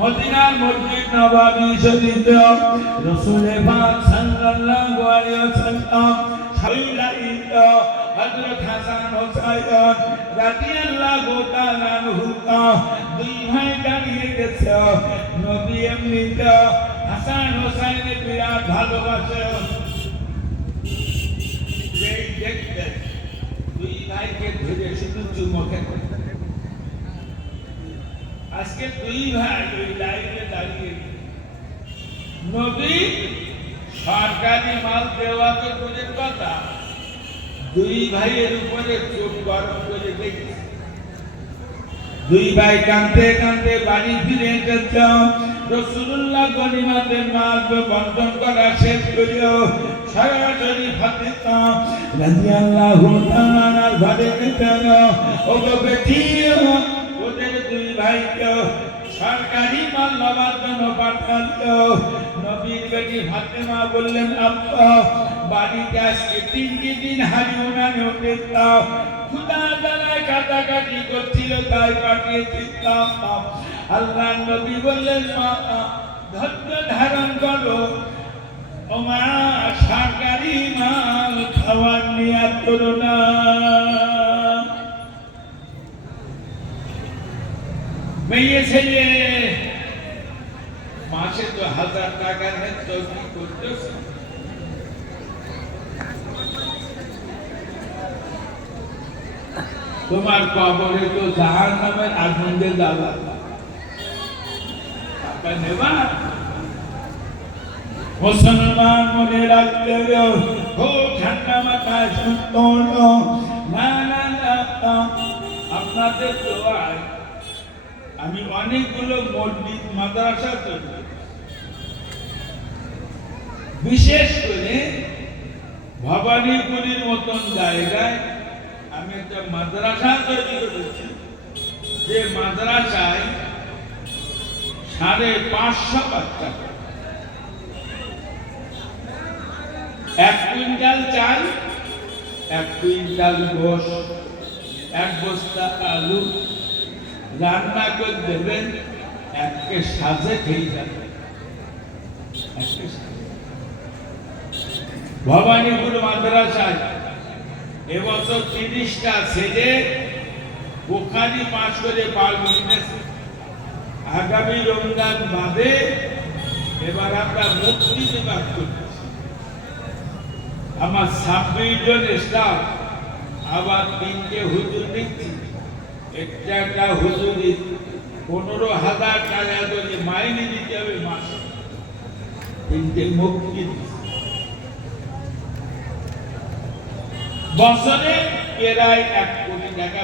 মদিনার মসজিদ নববী শরীফ রাসূল পাক সাল্লাল্লাহু আলাইহি ওয়াসাল্লাম সাইলাইত হযরত হাসান হোসেন রাদিয়াল্লাহু তাআলা আনহু দুই ভাই দাঁড়িয়ে গেছে নবী এমনিতে হাসান হোসেনের বিরাট ভালোবাসে এই দেখতে দুই ভাইকে ধরে শুধু চুমো খেতে আজকে দুই ভাই ওই লাইনে দাঁড়িয়ে নবী সরকারি মাল দেওয়া তো দূরের কথা দুই ভাইয়ের উপরে চোখ গরম করে দেখি দুই ভাই কাঁদতে কাঁদতে বাড়ি ফিরে এসেছে রাসূলুল্লাহ গনিমতের মাল বন্টন করা শেষ করিও সরাসরি ফাতিমা রাদিয়াল্লাহু তাআলা ঘরে গেলেন ও বেটি ওদের দুই ভাইকে সরকারি মাল নেওয়ার জন্য পাঠালো নবীর বেটি ফাতিমা বললেন আব্বা বাড়িতে আজকে 3 দিন হারিও না নোটেতা খুদা জানায় কাটাকাটি করছিল তাই পাঠিয়েছিলাম আল্লাহ নবী বললেন মা ধৈর্য ধারণ করো ও মা সরকারি মাল খাওয়ার নিয়াত করো না মেয়ে ছেলে মাসে তো 1000 টাকা নেন তো কি করতেছ তোমার কবরে তো জাহান্নামের আগুন দিয়ে জ্বালা টাকা নেবা মুসলমান মনে রাখতে ও ঠান্ডা মাথায় শুনতো না না না আপনাদের দোয়ায় আমি অনেকগুলো মসজিদ মাদ্রাসা তৈরি বিশেষ করে ভবানীপুরের মতন জায়গায় আমি একটা মাদ্রাসা তৈরি করেছি যে মাদ্রাসায় 550 বাচ্চা 1 কুইন্টাল চাল 1 কুইন্টাল গোশ 1 বস্তা আলু রান্না করে দেবেন একে সাজে খেয়ে যাবে ভবানীপুর মাদ্রাসায় এবছর 30টা ছেলে বুখারী পাস করে পার হয়েছে আগামী রমজান বাদে এবার আমরা মুক্তি বিভাগ করতেছি আমার 26 জন স্টাফ আবার 3টে হুজুর নিচ্ছি একটা হুজুরি 15,000 টাকা করে মাইনে দিতে হবে মাসে 3টে মুক্তি বছরে প্রায় 1 কোটি টাকা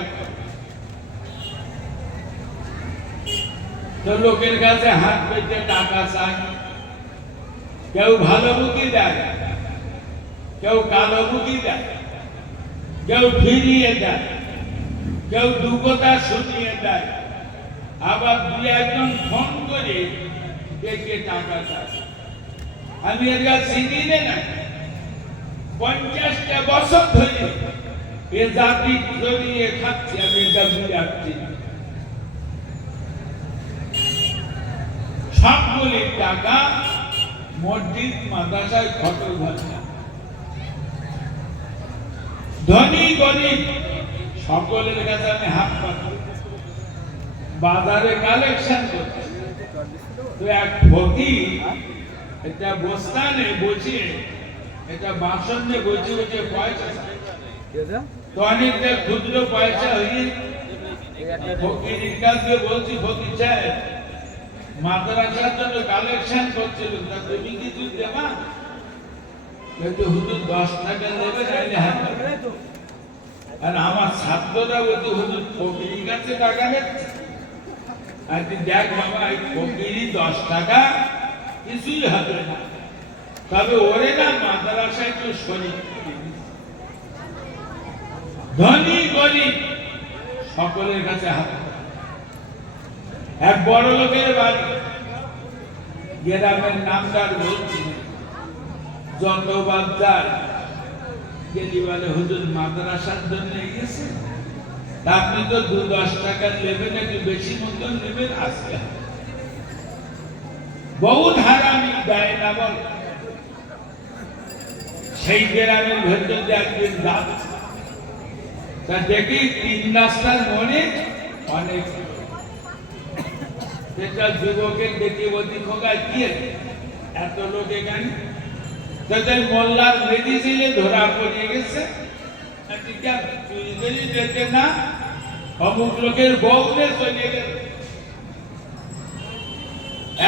তো লোকের কাছে হাত পেতে টাকা চায় কেউ ভালো মুখী দেয় কেউ কালো মুখী দেয় কেউ ফিরিয়ে দেয় কেউ দুঃখতা শুনিয়ে দেয় আবার 2-1 ফোন করে দেখে টাকা চায় আমি এরা চিনি না 50টা বছর ধরে এ জাতি জড়িয়ে খাচ্ছে আমি এটা বুঝাচ্ছি সবগুলি টাকা মসজিদ মাদ্রাসায় খরচ হচ্ছে ধনী গরিব সকলের কাছে আমি হাত পাতি বাজারে কালেকশন করছি তো এক ফকির একটা বস্তানে বসে এটা বাসনে বসে বসে পয়সা তো অনেকটা ক্ষুদ্র পয়সা হয়ে ফকিরের কাছে বলছি ফকির সাহেব মাদ্রাসার জন্য কালেকশন করছিল তা তুমি কিছু দেবা কিন্তু হুজুর 10 টাকা দেবে আর আমার ছাত্ররা বলতে হুজুর ফকিরের কাছে টাকা নিচ্ছে আর তুই দেখ বাবা এই ফকিরি 10 টাকা কিছুই হবে না তবে ওরে না মাদ্রাসায় তো শরীর ধনী গরিব সকলের কাছে হাত এক বড় লোকের বাড়ি গ্রামের নামদার বলছি জন্মবাজার গেলি বলে হুজুর মাদ্রাসার জন্য গেছে আপনি তো 2-10 টাকা নেবেন একটু বেশি মতন নেবেন আজকে বহুত হারামি গায়ে না বল। সেই গ্রামের ভেতর দিয়ে একদিন যাচ্ছে, তা দেখি 3 রাস্তার মনে অনেক একটা যুবকের দেখি অতি খোকায় কি এত লোক এখানে, তাদের মোল্লার মেডিসিনে ধরা পড়ে গেছে। চুরি দেখে না, অমুক লোকের বউনে চলে গেল।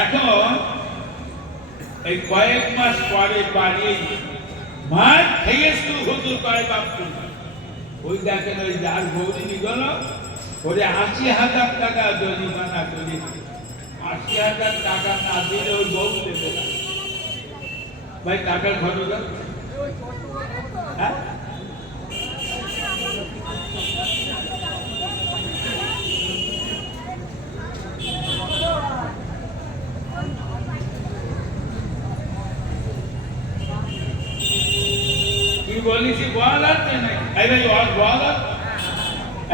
এখন এই কয়েক মাস পরে বাড়ি মার খেয়ে হুজুর করে বাপু, ওই দেখেন ওই যার বৌরি গেল ওরে 80,000 টাকা জরিমানা করে, 80,000 টাকা না দিলে ওই বউ দেবে না। ভাই টাকার খরচ কি বলেছি বল আছে নাকি? এই ভাই বল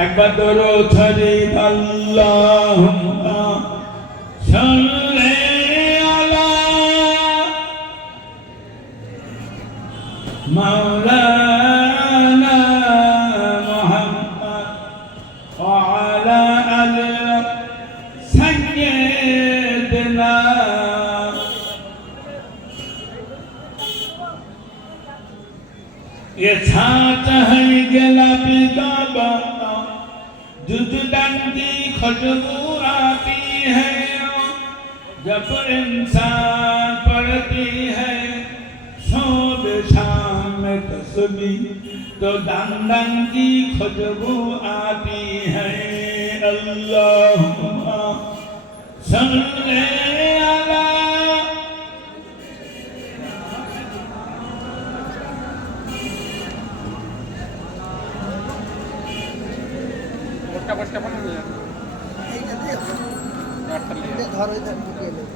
একবার ধরো ছড়ে আল্লাহুম্মা সাল্লি আলা মাওলানা মুহাম্মদ ওয়া আলা আলি সাইয়্যিদিনা। ये छाछ है गुलाबी काबा जुजदान की खुशबू आती है, जब इंसान पढ़ती है सुबह शाम तस्बीह तो दान की खुशबू आती है। अल्लाहुम्मा सल्ली अला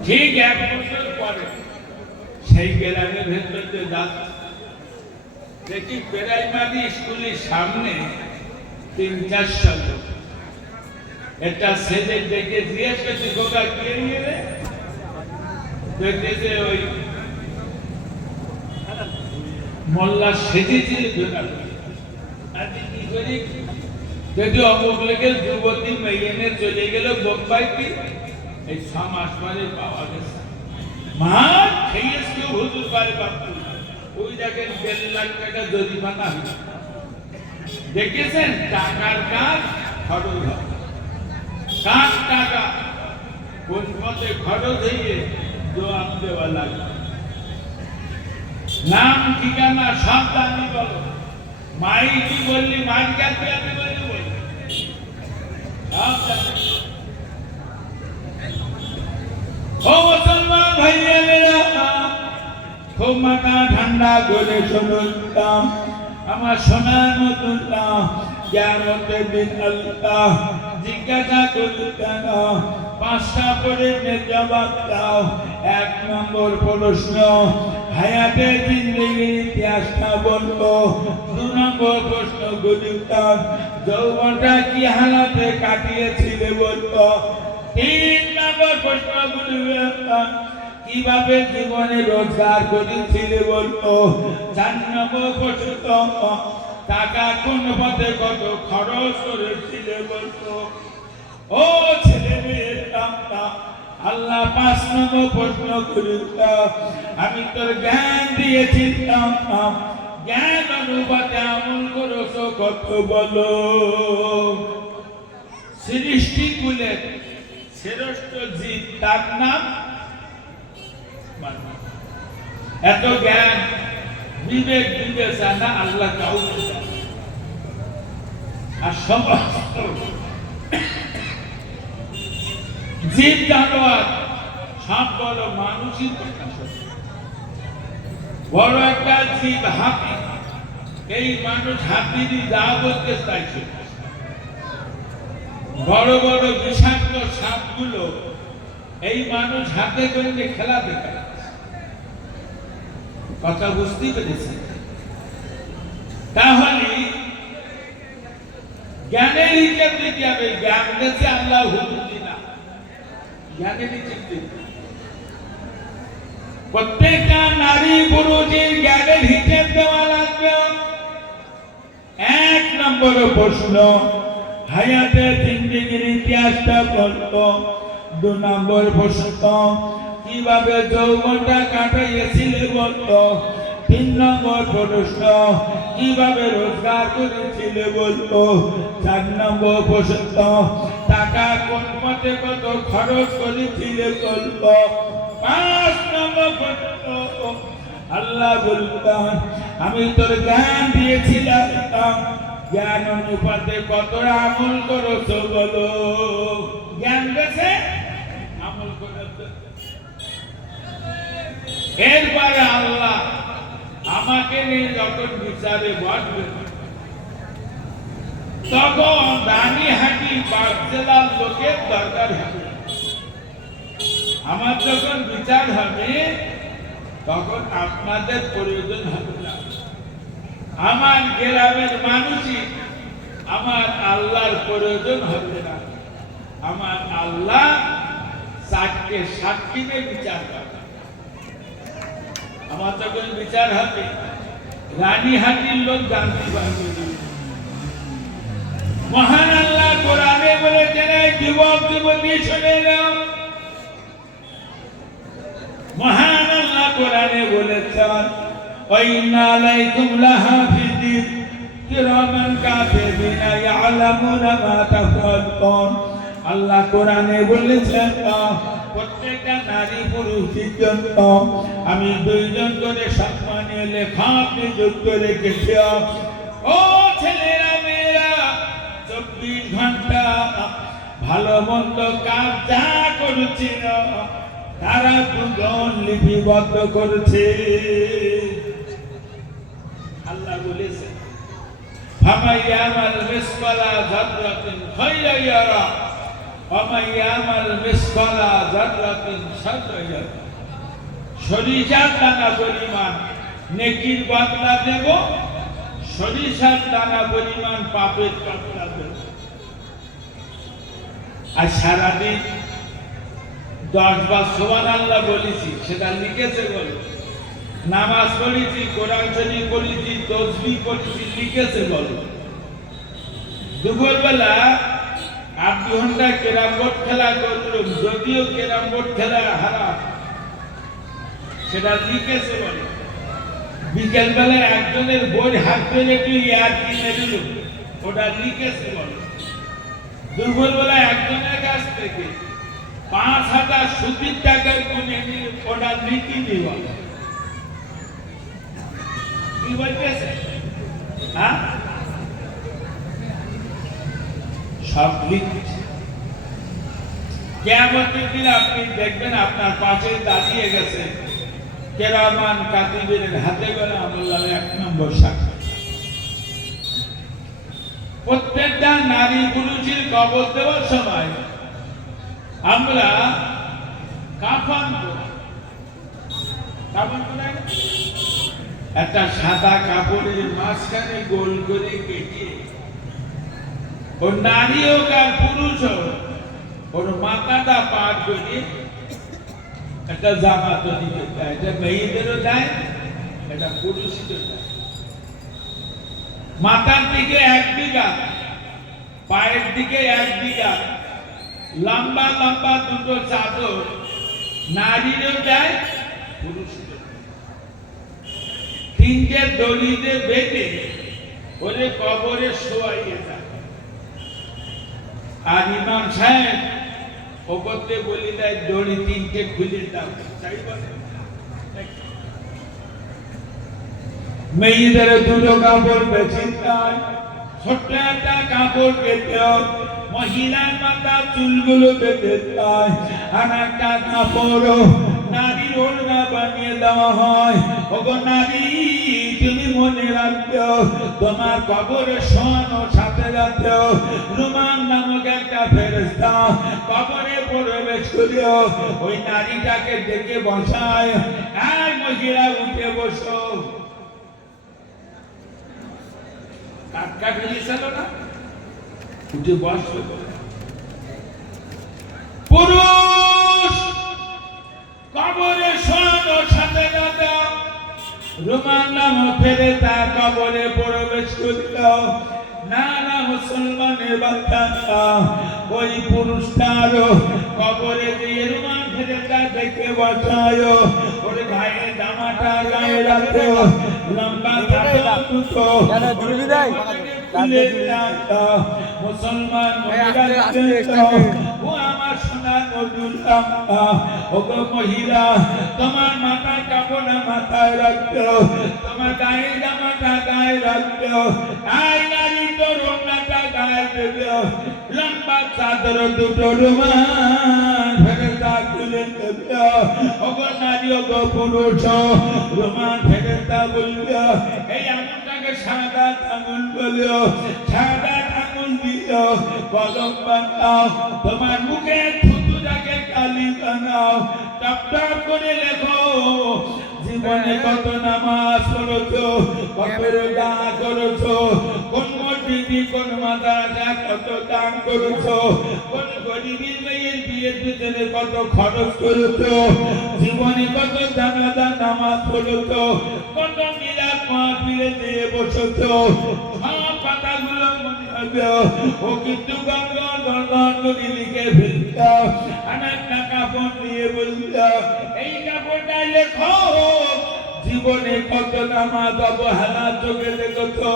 ঠিক 1 বছর পরে সেই গ্রামের ভেতর দিয়ে যাচ্ছে, দেখি প্রাইমারি স্কুলের সামনে 3-4 লোক। একটা ছেলে দেখে জিজ্ঞেস করছে গোটা কে নিয়ে রে, দেখতেছে ওই মোল্লা সেজেছিল আজকে কি করি, যদি অমুক লোকের যুবতী মেয়েনে চলে গেল বোম্বাই, কি এই 6 মাস পরে পাওয়া গেছে। মা খেয়েছে হুজুর করে বাপু, ওই দেখেন 1.5 লাখ টাকা জরিমানা হয়েছে। দেখেছেন টাকার কাজ খরচ হয়, কার টাকা কোন পথে খরচ হয়ে জবাব দেওয়া লাগে। নাম ঠিকানা সব জানি বলো, মাই কি বললি মার কাছে আমি বলি সব জানি। ও মুসলমান ভাইয়েরা, খুব মাথা ঠান্ডা করে শুনুন, আমার সোনার মতো কিয়ামতের দিন আল্লাহ জিজ্ঞাসা করতেন 5টা প্রশ্নের জবাব দাও। 1 নম্বর প্রশ্ন হায়াতে জিন্দেগির ইতিহাসটা বলবো। 2 নম্বর প্রশ্ন গুলিস্তান যৌবনটা কি হালাতে কাটিয়েছিলে বলবো। 3 নম্বর প্রশ্ন গুলিস্তান কিভাবে জীবনে রোজগার করেছিলে বলবো। 4 নম্বর প্রশ্ন টাকা কোন পথে কত খরচ করেছিলে বলবো। ও ছেলে মেয়েরা, আল্লাহ 5 নম্বর প্রশ্ন করেছিলাম, আমি তোর জ্ঞান দিয়েছিলাম, জ্ঞান অনুপাতে আমল করেছো কত বলো। সৃষ্টিকুলের শ্রেষ্ঠ জীব তার নাম মানুষ। এত জ্ঞান বিবেক বিবেচনা আল্লাহ কাউকে আর সমস্ত জীব জানোয়ার সব বলো মানুষই প্রকাশ। বড় একটা জীব হাতি, এই মানুষ হাতিরই যা বলতে চাইছে। বড় বড় বিষাক্ত সাপগুলো এই মানুষ হাতে করে খেলা দেখায়। কথা বুঝতে পেরেছে? তাহলে জ্ঞানের হিসাব দিতে হবে। জ্ঞান দিয়েছে আল্লাহ হুজুর না, জ্ঞানের হিসাব দিতে। প্রত্যেকটা নারী পুরুষের জ্ঞানের হিসেব দেওয়া লাগবে। 1 নম্বর প্রশ্ন, হায়াতে জিন্দেগির ইতিহাসটা বলতো। 2 নম্বর প্রশ্ন, কিভাবে যৌবনটা কাটাইয়েছিলে বলতো। 3 নম্বর প্রশ্ন, কিভাবে রোজগার করেছিলে বলতো। 4 নম্বর প্রশ্ন, টাকা কোন পথে কত খরচ করেছিলে বলতো। 5 নম্বর প্রশ্ন, আল্লাহ বলতাম আমি তোর জ্ঞান দিয়েছিলাম, জ্ঞান অনুপাতে কত আমল করেছো বলো। জ্ঞান দেশে আমল করে। এরপরে আল্লাহ আমাকে নিয়ে যখন বিচারে বসবে, তখন রানীহাটি জেলার লোকের দরকার হবে। আমার যখন বিচার হবে তখন আপনাদের প্রয়োজন হবে না। আমার গ্রামের মানুষই আমার আল্লাহর প্রয়োজন হবে না। আমার আল্লাহ 4টে সাক্ষীকে বিচার করবে। আমার যখন বিচার হবে রানীহাটির লোক জানতে পারবে। মহান আল্লাহ কোরআনে বলেছেন, যুবক যুবতী শুনে নাও। মহান আল্লাহ কোরআনে বলেছেন, ওয়াইন্না আলাইকুম লাহাফিজিন কিরামান কাতিবিনা ইয়ালামুনা মা তাফআলুন। আল্লাহ কোরআনে বলেছেন, প্রত্যেকটা নারী পুরুষের জন্য আমি 2 জন করে সম্মানীয় লেখক নিযুক্ত রেখেছি। ও ছেলেরা মেয়েরা, 24 ঘন্টা ভালো মন্দ কাজ যা করছিল তারা 2 জন লিপিবদ্ধ করেছে। আল্লাহ বলেছেন, ফামাইয়ামাল মিসকালা যাররাতিন খায়রান ইয়ারা ওয়া মাইয়ামাল মিসকালা যাররাতিন শাররান ইয়ারা। সরিষার দানা পরিমাণ নেকির বদলা দেব, সরিষার দানা পরিমাণ পাপের বদলা দেব। আর সারাদিন 10 বার সুবহানাল্লাহ বলেছি, সেটা লিখেছে বলো। নামাজ পড়েছি, কোরআন শরীফ পড়েছি, তাসবিহ পড়েছি, লিখেছে বলো। দুপুরবেলা 8 ঘন্টা ক্যারাম বোর্ড খেলা করলাম, যদিও ক্যারাম বোর্ড খেলা হারাম, সেটা লিখেছে বলো। বিকেল বেলা একজনের বই হাত ধরে একটু ইয়ার কিনে দিল, ওটা লিখেছে বলো। দুপুরবেলা একজনের কাছ থেকে 5,000 সুদের টাকা কিনে নিয়ে ওটা লিখি দিব। কি বলতেছে? হ্যাঁ, সব লিখছে। কিয়ামতের দিন আপনি দেখবেন আপনার পাশে দাঁড়িয়ে গেছে কেরামান কাতিবের হাতে গড়া আমলনামায় 1 নম্বর সাক্ষী। প্রত্যেকটা নারী পুরুষের কবর দেওয়ার সময় আমরা কাফন একটা সাদা কাপড়ের মাঝখানে গোল করে কেটে, ও নারী হোক আর পুরুষ হোক, ওর মাথাটা পার করে একটা জামা তৈরি করতে হয়। এটা মেয়েদেরও দেয়, এটা পুরুষদেরও দেয়। মাথার দিকে 1 বিঘা, পায়ের দিকে 1 বিঘা, লম্বা লম্বা 2টো চাদর নারীরও দেয়, পুরুষদেরও দেয়। 3টে দড়িতে বেঁধে ওরে কবরে শোয়াইয়ে দেয়। আর ইমাম সাহেব ওপরতে বলি দেয়, দড়ি 3টে খুলে দাও। তাই বলে। মেয়েদের 2টো কাপড় বেছে দেয়, ছোট্ট একটা কাপড় কেটে মহিলার মাথার চুলগুলো বেঁধে দেয়। আর একটা কাপড় নারীর ওড়না বানিয়ে দেওয়া হয়। ওগো নারী, তুমি মনে রাখো, তোমার কবরে শোয়ানোর সাথে সাথে রুমান নামক একটা ফেরেশতা কবরে প্রবেশ করিও। ওই নারীটাকে ডেকে বসায়, আর মহিলা উঠে বসো। কাটকা ফেলেছিল না, উঠে বসবে। পুরুষ কবরে শোয়ানোর সাথে রোমান নাম ফেরেশতা কবরে প্রবেশ করিল। না না মুসলমানের বাচ্চা, ওই পুরুষটার কবরে দিয়ে রোমান ফেরেশতা দেখে বসায়, ওর গায়ে জামাটা গায়ে রাখো, লম্বা চাদর দুটো মুসলমান ও আমার সোনার মজুরা, ওগো মহিলা, তোমার মাথায় কাপড় মাথায় রাখতো, তোমার গায়ে জামাটা গায়ে রাখতো, আই নারী তোর ওড়নাটা গায়ে দেবে, লম্বা চাদর দুটো রোমান ফেরেশতা খুলে দেবে। ওগো নারী, ওগো পুরুষ, রোমান ফেরেশতা বলবে, এই আঙুলটাকে সাদা আঙুল বলো, সাদা আঙুল দিও, কলম বানাও, তোমার মুখে থুতুটাকে কালি বানাও, টপ টপ করে লেখো, জীবনে কত নামাজ পড়েছো, কত রোজা করেছো, কোন মসজিদে কোন মাদ্রাসা কত দান করেছো, কোন গরিবের মেয়ের বিয়ের পিছনে কত খরচ করেছো, জীবনে কত জানাজা নামাজ পড়েছো, কত মিলাদ মাহফিলে দিয়ে বসেছো, সব কথাগুলো মনে হবে। ও কিন্তু গঙ্গা গঙ্গা করে লিখে ফেলতো, আরেকটা কাপড় নিয়ে বলতো, এই কাপড়টা লেখো, জীবনে কত নামাজ অবহেলা চোখে দেখেছো,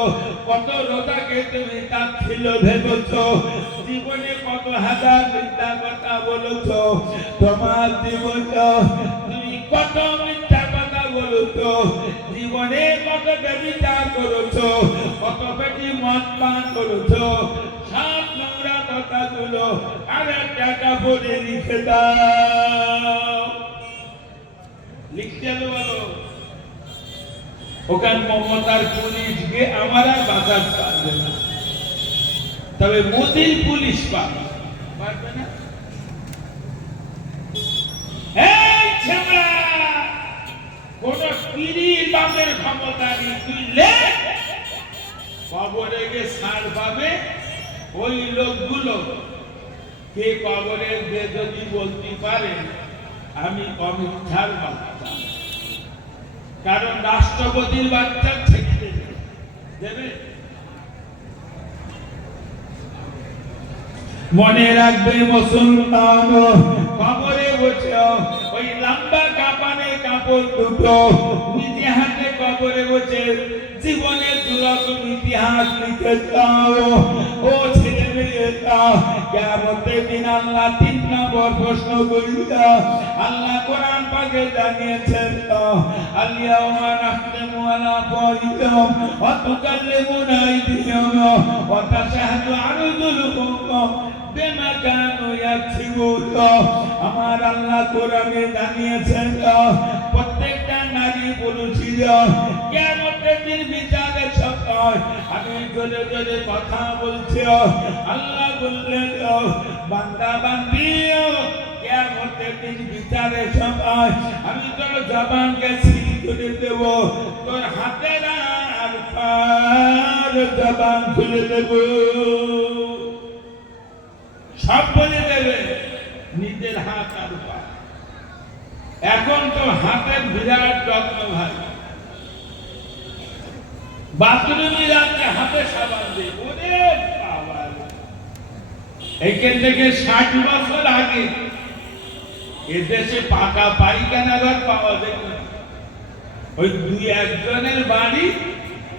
কত রোজাকে তুমি তাচ্ছিল্য ভেবেছো, জীবনে কত হাজার মিথ্যা কথা বলেছো, তোমার জীবন তুমি কত মিথ্যা কথা বলেছো, জীবনে কত ব্যভিচার করেছো, কত বেশি মদ পান করেছো, সব নোংরা কথাগুলো আর একটা কাপড়ে লিখে দাও। লিখতে হবে বলো, ওখান মমতার পুলিশ গিয়ে আমার আর বাঁচাতে পারবে না, তবে মোদির পুলিশ পারবে না। এই ছেলে, কোন পীরের বাপের ক্ষমতা নেই, তুই লেখ, কবরে গিয়ে ছাড় পাবে ওই লোকগুলো। কে কবরে গিয়ে যদি বলতে পারে আমি অমিথ্যার বাচ্চা, কারণ রাষ্ট্রপতির বাচ্চা ছেড়ে দেবে। মনে রাখবে মুসলমান, কবরে বসে ওই লম্বা কাপানে কাপড় দুটো নিজে হাতে কবরে বসে জীবনের দুরকম ইতিহাস লিখে যাও। ও ছেলে মেয়েরা, কিয়ামতের দিন আল্লাহ 3 নম্বর প্রশ্ন করিয়া আল্লাহ কোরআন পাকে জানিয়েছেন, আল-ইয়াওমা নাখতিমু আলা আফওয়াহিহিম ওয়া তুকাল্লিমুনা আইদিহিম ওয়া তাশহাদু আরজুলুহুম বিমা কানু ইয়াকসিবুন। আমার আল্লাহ কোরআনে জানিয়েছেন, প্রত্যেকটা নারী পুরুষেরা কিয়ামতের দিন বিচারের সময় আমি জোরে জোরে কথা বলছি, আল্লাহ বললেন, বান্দা বান্দি, কিয়ামতের দিন বিচারের সময় আমি তোর জবানকে সিল করে দেব, তোর হাতের আর পার জবান খুলে দেব, সব বলে দেবে, নিজের হাত আর পা। এখন তো হাতের বিরাট যত্ন ভাই, বাথরুমে যাচ্ছে হাতে সাবান দিয়ে, ওরে বাবা, এইখান থেকে 60 বছর আগে এদেশে পাকা পায়খানা ঘর পাওয়া যেত না। ওই 2-1 জনের বাড়ি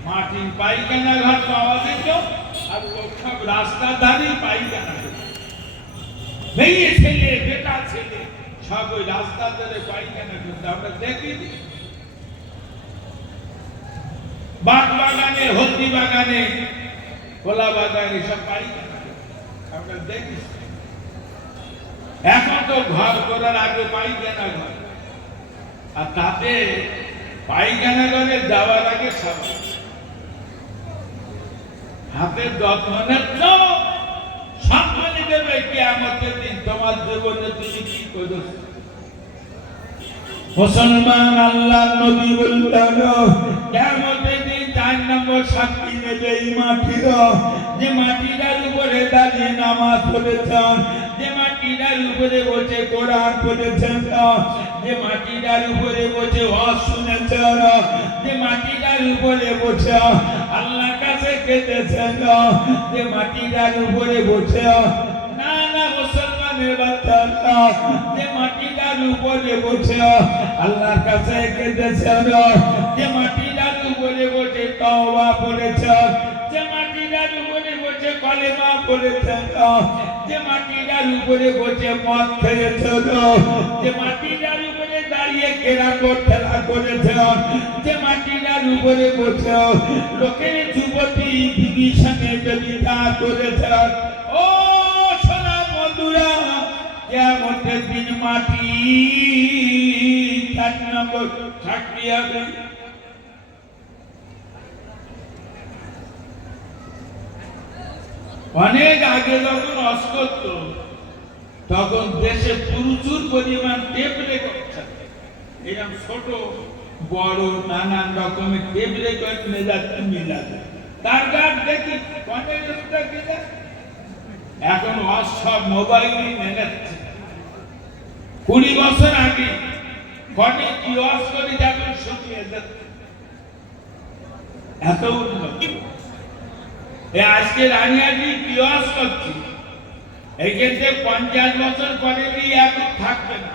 মাটির পায়খানা ঘর পাওয়া যেত, আর সব রাস্তার ধারে পায়খানা ঘর, মেয়ে ছেলে বেটা ছেলে সব ওই রাস্তার ধারে পায়খানা করতে আমরা দেখিনি। বাগ বাগানে, হলদি বাগানে, কলা বাগানে সব পায়খানা আমরা দেখি। এখন তো ঘর করার আগে পায়খানা ঘর, আর তাতে পায়খানা ঘরে যাওয়ার আগে সব হাতের যত্ন নেচ্ছ, সম্মানি দেবে কিয়ামতের দিন তোমার জীবনে তুমি কি করেছো। মুসলমান, আল্লাহর নবী বললেন, কিয়ামতের দিন 4 নম্বর সাক্ষী নেবে এই মাটিরা, যে মাটিটার উপরে দাঁড়িয়ে নামাজ পড়েছেন, যে মাটিটার উপরে বসে কোরআন পড়েছেন, যে মাটিটার উপরে বসে ওয়াজ শুনেছেন, যে মাটিটার উপরে বসে আল্লাহর কাছে কেঁদেছেন, যে মাটিটার উপরে বসে না না মুসলমানের বাচ্চারা যে মাটিটার উপরে বসে আল্লাহর কাছে কেঁদেছেন, যে মাটিটার উপরে বসে তওবা পড়েছেন, যে মাটিটার উপরে বসে কলেমা পড়েছেন, যে মাটিটার উপরে বসে মদ খেয়েছেন, যে মাটিটার উপরে দাঁড়িয়ে কেরামত খেলা করেছেন, যে মাটিটার উপরে বসে লোকের যুবতী বিবির সঙ্গে জড়িতা করেছেন, ও সোনা বন্ধুরা কিয়ামতের দিন মাটি 4 নম্বর সাক্ষী হবে। অনেক আগে যখন অস করত তখন দেশে প্রচুর পরিমাণ টেপ রেকর্ড থাকে, এরকম ছোট বড় নানান রকমের টেপ রেকর্ড মেজাতে মিলাতে তার গাছ দেখি এখন অস সব মোবাইলই মেলাচ্ছে। 20 বছর আগে কনে কি অস করে যখন শুকিয়ে যাচ্ছে, এত উন্নত। আজকে রানিয়াটি কিওয়াস করছি, এই ক্ষেত্রে 50 বছর পরে এখন থাকবে না,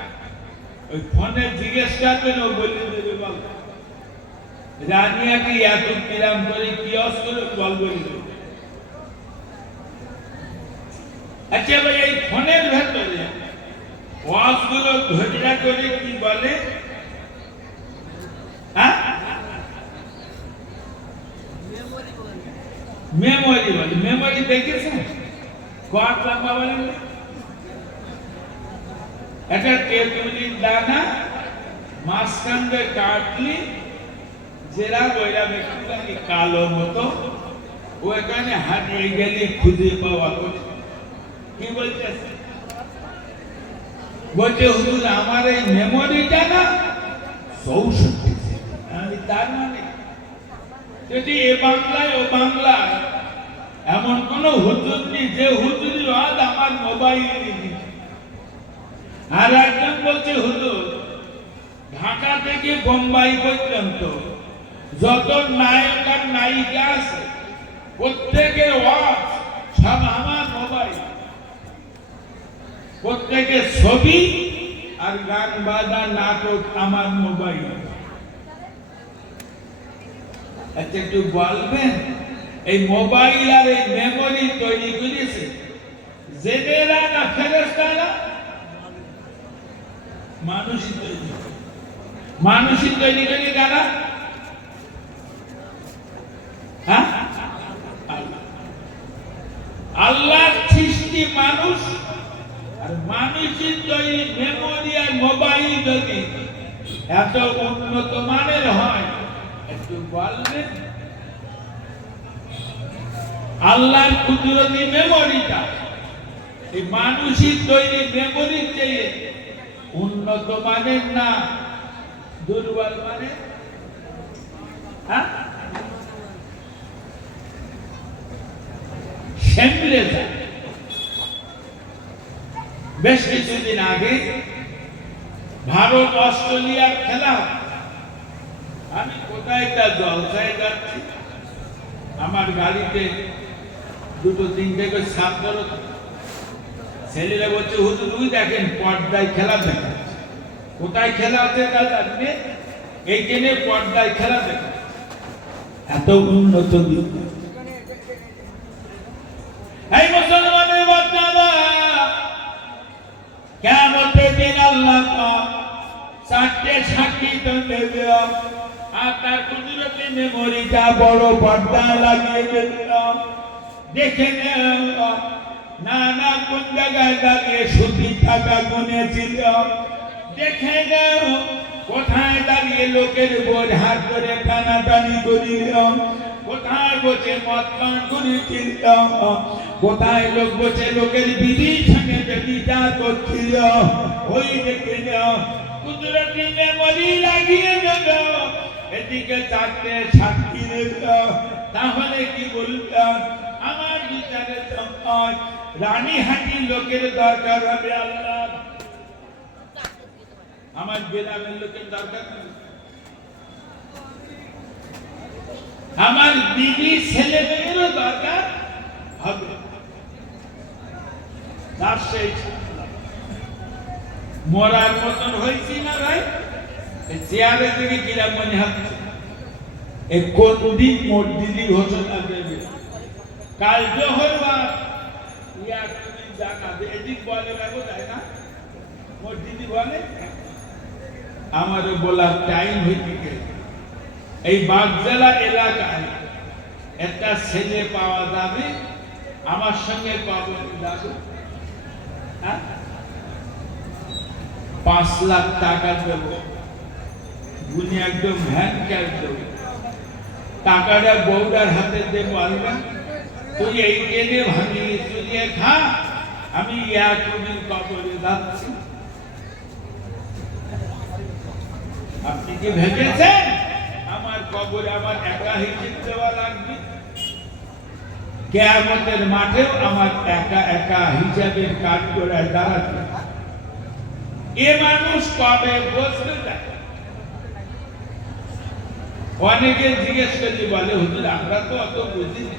ওই ফোনে জিজ্ঞেস করবেন ও বলে দেবে বল রানিয়াটি এত কিরাম করে কিওয়াস করে বল বলে দেবে। আচ্ছা ভাই এই ফোনের ভেতরে ওয়াজগুলো ধৈর্য করে কি বলে, হ্যাঁ মেমোরি বলে। মেমোরি দেখেছেন কত লম্বা বলেন? একটা তেঁতুলির দানা মাঝখান দিয়ে কাটলি যেরা বইরা একটুখানি কালো মতো ওখানে হারিয়ে গেলে খুঁজে পাওয়া করে। কি বলতেছে? বলছে হুজুর আমার এই মেমোরিটা না 64 তার মানে যদি এ বাংলায় ও বাংলায় এমন কোন হুজুর নেই যে হুজুরি ওয়াজ আমার মোবাইলে নেই। আর একজন বলছে হুজুর ঢাকা থেকে বোম্বাই পর্যন্ত যত নায়ক আর নায়িকা আছে প্রত্যেকের ওয়াজ সব আমার মোবাইল, প্রত্যেকের ছবি আর গান বাজনা নাটক আমার মোবাইল। আচ্ছা একটু বলবেন এই মোবাইল আর এই মেমোরি তৈরি করেছে জেনেরা না ফেরেশতারা? মানুষই তৈরি, মানুষই তৈরি করে কারা? হ্যাঁ আল্লাহর সৃষ্টি মানুষ, আর মানুষের তৈরি মেমোরি আর মোবাইল যদি এত উন্নত মানের হয় একটু বলবেন আল্লাহর কুদরতি মেমোরিটা এই মানুষের তৈরি মেমোরির চেয়ে উন্নত মানের না দুর্বল মানের? হ্যাঁ সেমলে যায়। বেশ কিছুদিন আগে ভারত অস্ট্রেলিয়ার খেলা, আমি কোথায় একটা জলসায় যাচ্ছি, আমার গাড়িতে 2-3টে করে ছাত্র ছেলেরা বলছে হুজুর ওই দেখেন পর্দায় খেলা দেখা। কোথায় খেলা আছে তা জানি, এইখানে পর্দায় খেলা দেখা। এত উন্নত দিক। এই মুসলমানের বাচ্চারা কিয়ামতের দিন আল্লাহ পাক 4টে সাক্ষী দেবে, আর তার কুদরতি মেমোরিটা বড় পর্দায় লাগিয়ে দিলাম। দেখে না না কোন জায়গায় দাঁড়িয়ে সুতির টাকা গুনেছিল, দেখে গেল কোথায় দাঁড়িয়ে লোকের বোঝ হাত করে টানাটানি করিল, কোথায় বসে মদ পান করেছিল, কোথায় লোক বসে লোকের বিবির সঙ্গে বিচার করছিল, ওই দেখে কুদরতি মেমোরি লাগিয়ে গেল। এদিকে 4টে সাক্ষী রেখল, তাহলে কি বলতাম আমার বিচারের সময় রানীহাটির লোকের দরকার হবে আল্লাহ, আমার গ্রামের লোকের দরকার নেই। আমার বিবি ছেলে মেয়েরও দরকার হবে, তার সেই মরার মতন হয়েছি না ভাই। চেয়ারে থেকে কিরাম মনে হচ্ছে কোন দিন মসজিদি ঘোষণা দেবে, কাল জোহর বা ইয়া তুমি জানাবে, এদিক বলে যাবো তাই না, মসজিদি বলে। আমারও বলার টাইম হয়ে গেছে। এই বাগজেলা এলাকায় একটা ছেলে পাওয়া যাবে, আমার সঙ্গে কবর যাবে, 5 লাখ টাকা দেব, উনি একদম ভ্যান ক্যাশ দেব, টাকাটা বউটার হাতে দেবো, আলবা তুই এই কেনে ভাঙিয়ে চুরিয়ে খা, আমি ইয়াকুবির কবরে যাচ্ছি। আপনি কি ভেবেছেন আমার কবরে আমার একা হিসেব দেওয়া লাগবে? কিয়ামতের মাঠেও আমার একা একা হিসাবের কাজ করে দাঁড়াতে। এ মানুষ কবে বসবে? অনেকে জিজ্ঞেস করলে বলে হুজুর আমরা তো অত বুঝি না।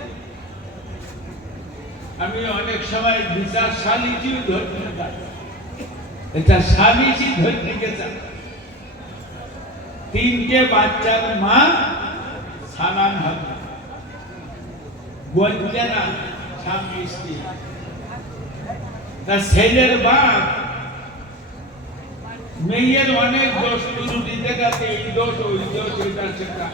আমি অনেক সময় বিচার সালিসিও ধরতে চাই, এটা সালিসি ধরতে চাই। 3টে বাচ্চার মা সালাম হবে, বলছে না স্বামী স্ত্রী, তা ছেলের বাপ মেয়ের অনেক দোষ ত্রুটি দেখাতে, এই দোষ ওই দোষ এটা সেটা,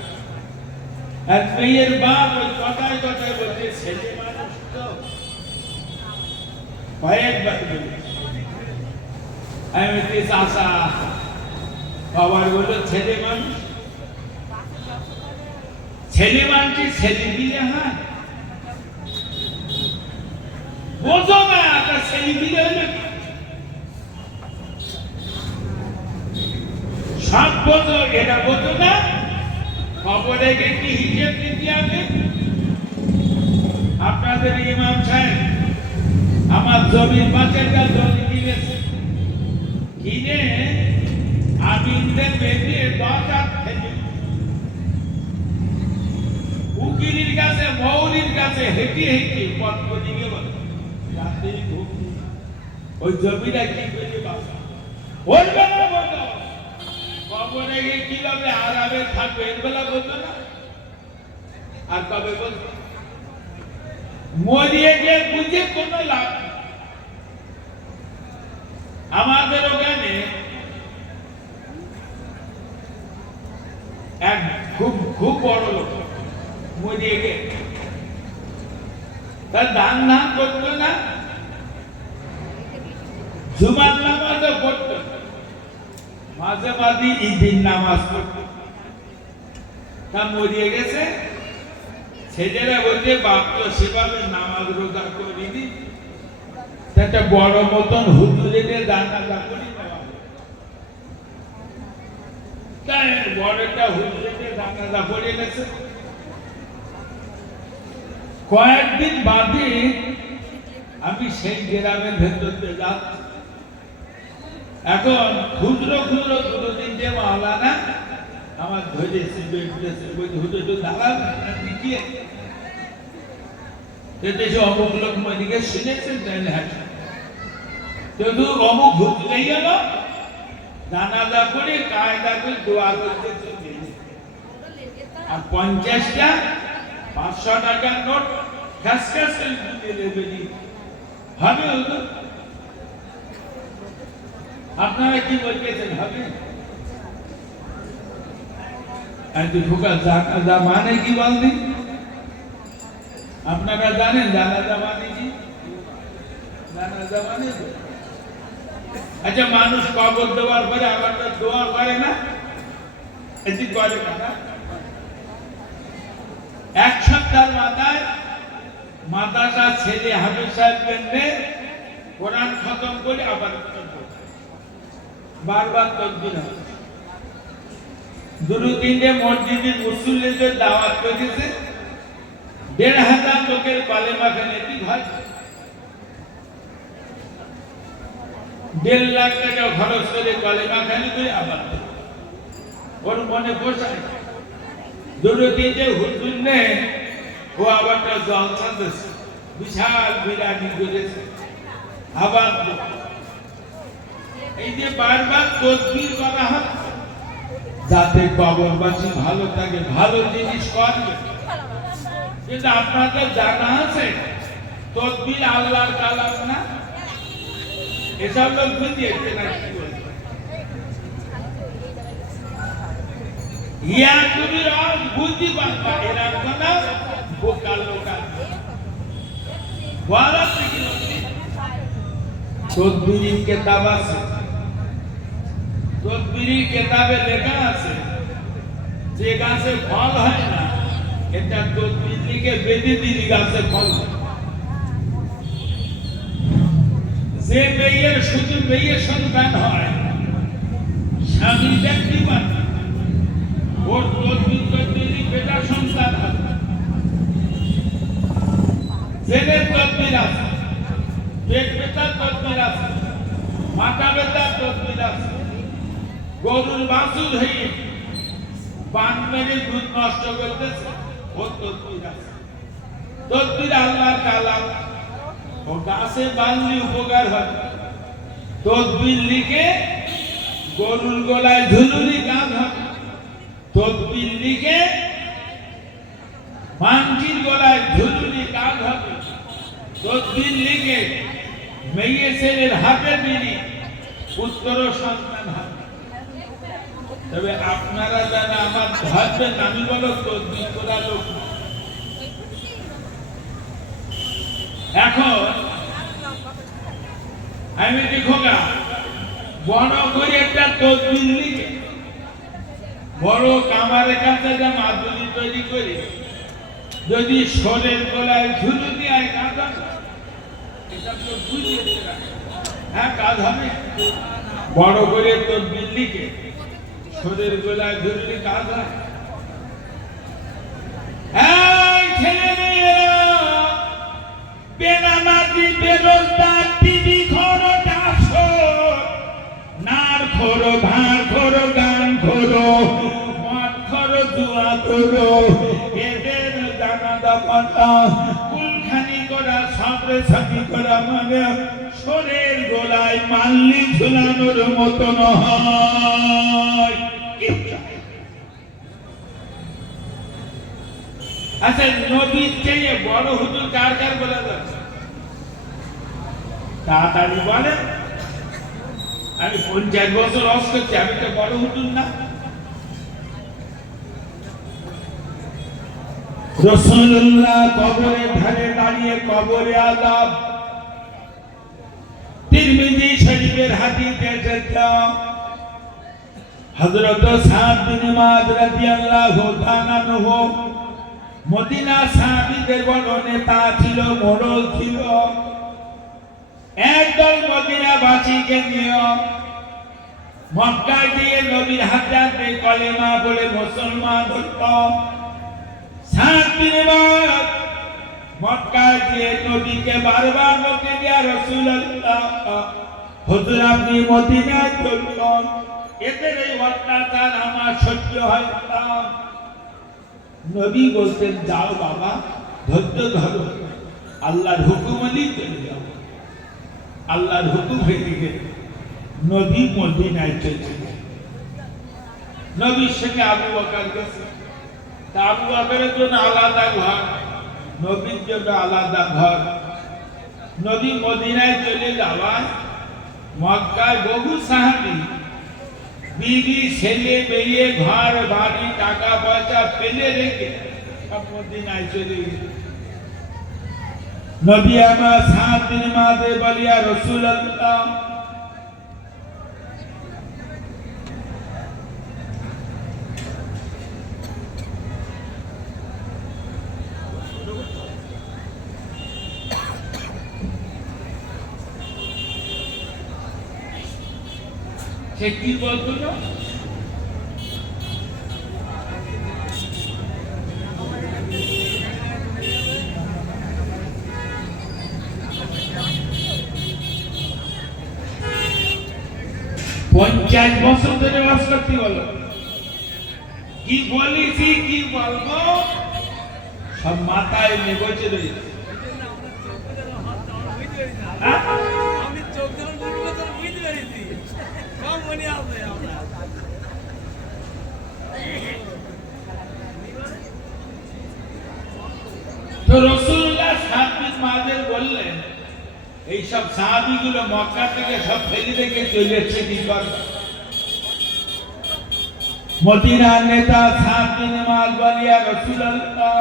আর মেয়ের বাপ ওই কথায় কথায় বলছে ছেলে মানুষ তো কয়েকবার বলেছে। আমি বলছি চাষা, বাবার বলল ছেলে মানুষ, ছেলে মানছি ছেলে দিলে হয়, বোঝো না একটা ছেলে দিলে হলো কি? সব বোঝো, এটা বোঝো না। খবরে কি হিসেব দিতে হবে? আপনাদের ইমাম সাহেব আমার জমির পাঁচেরটা জমি কিনেছে, কিনে আমিনদের বেঁধে 10 হাত থেকে উকিলের কাছে মৌলির কাছে হেঁটে হেঁটে পত্র দিকে বলে রাতে ঘুম, ওই জমিটা কি করে বাঁচা বলবে না, বলতো কবরে গিয়ে কিভাবে আরামে থাকবে এগুলা বলতো না। আর কবে বলতো মরিয়ে গিয়ে বুঝে কোনো লাভ। আমাদের ওখানে এক খুব খুব বড় লোক মরিয়ে গিয়ে তার দান ধান করতো না, জুমার নামাজও পড়তো, মাঝে মাঝে ঈদের নামাজ পড়তো। তা মরিয়ে গেছে, ছেলেরা বলছে বাপ তো সেভাবে নামাজ রোজা করিনি, একটা বড় মতন হুজুরের জানাজা করে দেওয়া, তাই বড় একটা হুজুরের জানাজা পড়ে গেছে। কয়েকদিন বাদে আমি সেই গ্রামের ভেতর দিয়ে যাচ্ছি, এখন ক্ষুদ্র ক্ষুদ্র 2-3টে মাওলানা আমার ধরেছে, হুজুর তো দাঁড়ান দিকে দেশে অমুক লোক মদিকে শুনেছেন, তাই না? শুধু অমুক হুজুরেই গেল জানাজা করে কায়দা করে দোয়া করতে চলে, আর 50টা 500 টাকার নোট খাস খাস করে দেবে হবে। হুজুর আপনারা কি বলতেছেন হবে? জানাজা মানে কি বলবেন? আপনারা জানেন জানাজা মানে কি? জানাজা মানে আচ্ছা, মানুষ কবর দেওয়ার পরে আবার তো দোয়া করে না, এটি করে না। 1 সপ্তাহের মাথায় মাদ্রাসা ছেলে হাফেজ সাহেবকে কোরআন খতম করে আবার বারবার তকবীর হয়। 2-3টে মসজিদের মুসল্লিদের দাওয়াত করেছে, 1,500 লোকের কালেমা খানে হয়, 1.5 লাখ টাকা খরচ করে কালেমা খানে করে আবার ওর মনে পোষায়। দুটো তিনটে হুজুর নে ও আবার জলসা দিচ্ছে, বিশাল বিরানি করেছে। আবার এই যে বারবার তদবির করা হচ্ছে যাতে কবরবাসী ভালো থাকে, ভালো জিনিস করবে। কিন্তু আপনাদের জানা আছে তদবির আল্লাহর কালাম না? এসব লোক বুঝিয়েছে না কি বলছে? ইয়া তুমি বুঝতে পারবা, এরা না বোকা লোক আছে। তদবিরের কিতাব আছে, তদবিরের কিতাবে লেখা আছে যে গাছে ফল হয় না এটা তদবির লিখে বেঁধে দিলি গাছে ফল হয়। যে মেয়ের শুধু মেয়ে সন্তান হয়, স্বামী ব্যক্তি পায়, ওর তদবির তদবিরি বেটা সন্তান হয়। ছেলের তদবির আছে, পেট বেটার তদবির আছে, মাথা বেটার তদবির আছে, গরুর বাছুর হয়ে বান মেরে দুধ নষ্ট করতেছে, ওর তদবির আছে। তদবির আল্লাহর কালাম, ও গাছে বাঁধলে উপকার হয়। তদবির লিখে গরুর গলায় ঝুলুনি কাজ হবে, তদবির লিখে মানটির গলায় ঝুলুনি কাজ হবে, তদবির লিখে মেয়ে ছেলের হাতে দিলি পুত্র সন্তান হবে। তবে আপনারা যারা আমার ভাববেন আমি বলো তদবির করা লোক। এখন আমি দেখো না বড় করে একটা তদবির লিখে বড় কামারের কাছে যা মাদুলি তৈরি করে যদি সোলের গলায় ঝুলু দিয়ে কাজ হবে, এটা তো বুঝিয়েছে না। হ্যাঁ কাজ হবে। বড় করে তদবির লিখে সোলের গলায় ঝুললে কাজ হয়। বেনামাজি বেরোজগার টিভি খোরো ডাকো, নার খোরো ভাঁড় খোরো গান খোরো মদ খোরো জুয়া খোরো, এদের জানাদা পাতা কুলখানি করা সামনে সাথী করা মানে সোরের গোলায় মাল্লি ঝুলানোর মতো নয়। আচ্ছা নবীর চেয়ে বড় হুজুর কার কার বলা যাচ্ছে? তাড়াতাড়ি বলেন। আমি 50 বছর অস করছি, আমি তো বড় হুজুর না? রাসূলুল্লাহ কবরে ধারে দাঁড়িয়ে কবরে আযাব, তিরমিজি শরীফের হাদিস এসেছে হযরত সাদ বিন মুআয রাদিয়াল্লাহু তাআলা আনহু মদিনা সাহাবীদের বড় নেতা ছিল, মোড়ল ছিল। একদল মদিনাবাসীকে নিয়ে মক্কায় গিয়ে নবীর হাতে কলেমা বলে মুসলমান হত। সাদ বিন মুআয মক্কায় গিয়ে নবীকে বারবার বলতে ইয়া রাসূলুল্লাহ হুজুর আপনি মদিনায় চলুন, এদের এই অত্যাচার আমার সহ্য হয় না। নবী বলতেন যাও বাবা ধৈর্য ধরো, আল্লাহর হুকুম হলেই চলে যাও। আল্লাহর হুকুম হয়ে গেল, নবী মদিনায় চলে গেলেন। নবীর সঙ্গে আবু বকর গেছে, তা আবু বকরের জন্য আলাদা ঘর, নবীর জন্য আলাদা ঘর। নবী মদিনায় চলে যাওয়ায় মক্কায় বহু সাহাবী বিবি ছেলে মেয়ে ঘর বাড়ি টাকা পয়সা ফেলে রেখে সব মদিনায় চলে গেছে। নবী আমার সাদ বিন মুআয বলিয়া রাসূলুল্লাহ সে কি বলছিল? পঞ্চাশ বছর ধরে বাস করতে বলো, কি বলিছি কি বলবো সব মাথায় নেগোচে রয়েছে। তো রাসূলুল্লাহ 7 দিন মাদের বললেন এইসব সাহাবীগুলো মক্কা থেকে সব ফেলে রেখে চলে এসেছে কি করবে। মদিনার নেতা 7 দিন মাদ বলিয়া রাসূলুল্লাহ